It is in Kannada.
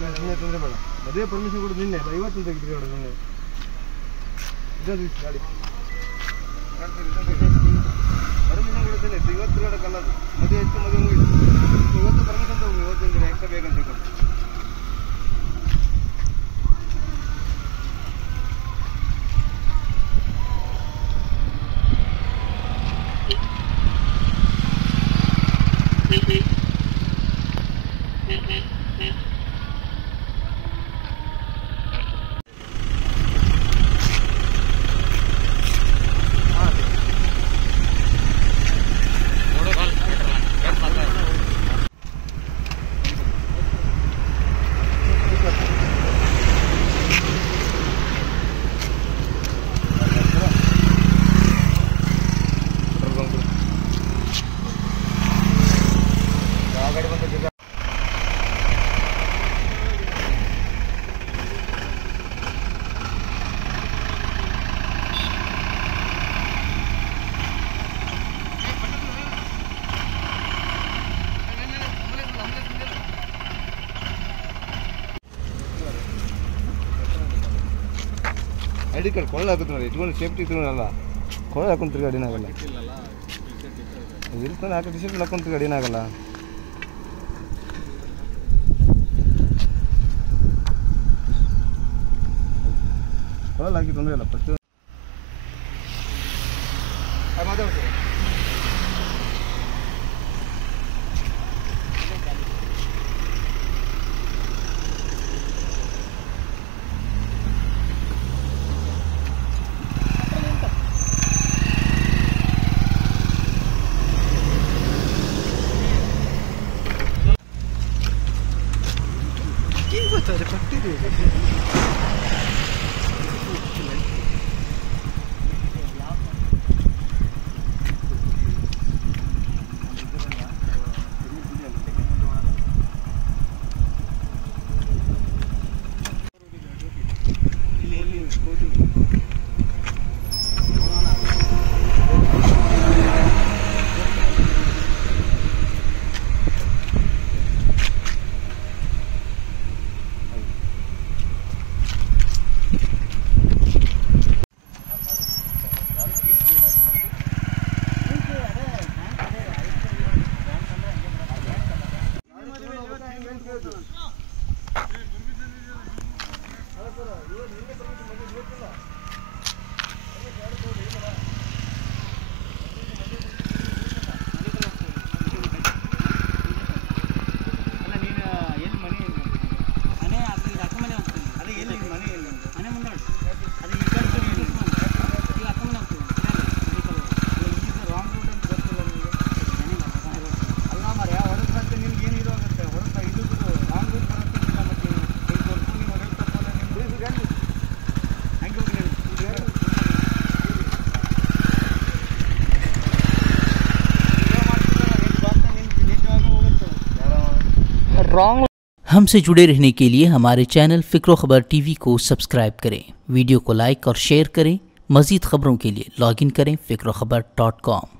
ತೊಂದರೆ ಬೇಡ. ಮದುವೆ ಪರ್ಮಿಷನ್ ಕೊಡೋದು ನಿನ್ನೆ ಅಲ್ಲ, ಇವತ್ತು ತೆಗಿತೀರಿ ನೋಡಿ ಸುಮ್ಮನೆ. ಇದೊಂದು ಗಾಡಿ ಪರ್ಮಿಷನ್ ಕೊಡೋದಿಲ್ಲ, ಇವತ್ತು ನೋಡೋಕ್ಕಲ್ಲ ಅದು. ಮದುವೆ ಎಷ್ಟು ಮದುವೆ ಮುಗಿದು ಇವತ್ತು ಪರ್ಮಿಷನ್ ತಗೊಂಡು ಇವತ್ತಿನ ದಿನ ಎಕ್ಸ್ಟ್ರಾ ಬೇಕಂತ ಹೇಳ್ಕೊಂಡು ಐಡಿ ಕಾರ್ಡ್ ಕೊಳ್ಳೆ ಹಾಕುತ್ತೆ ನೋಡಿ, ಇಟ್ಕೊಂಡು ಸೇಫ್ಟಿ ಇಟ್ಕೊಂಡಲ್ಲ, ಕೊಳ್ಳೆ ಹಾಕೊಂಡು ತಿರುಗಾಡಿನಾಗಲ್ಲ. ಇರ್ತಾನೆ ಹಾಕಿ ಟಿ ಶರ್ಟ್ ಹಾಕೊಂಡು ತಿರುಗಾಡಿನಾಗಲ್ಲ. ಕೊಳ್ಳೆ ಹಾಕಿ ತೊಂದರೆ ಇಲ್ಲ. ಫಸ್ಟ್ ಮಾತಾಡ್ತೀವಿ. हमसे जुड़े रहने के लिए हमारे चैनल फ़िक्र ख़बर टीवी को सब्सक्राइब करें, वीडियो को लाइक और शेयर करें। मज़ीद ख़बरों के लिए लॉगिन करें फ़िक्रखबर.com।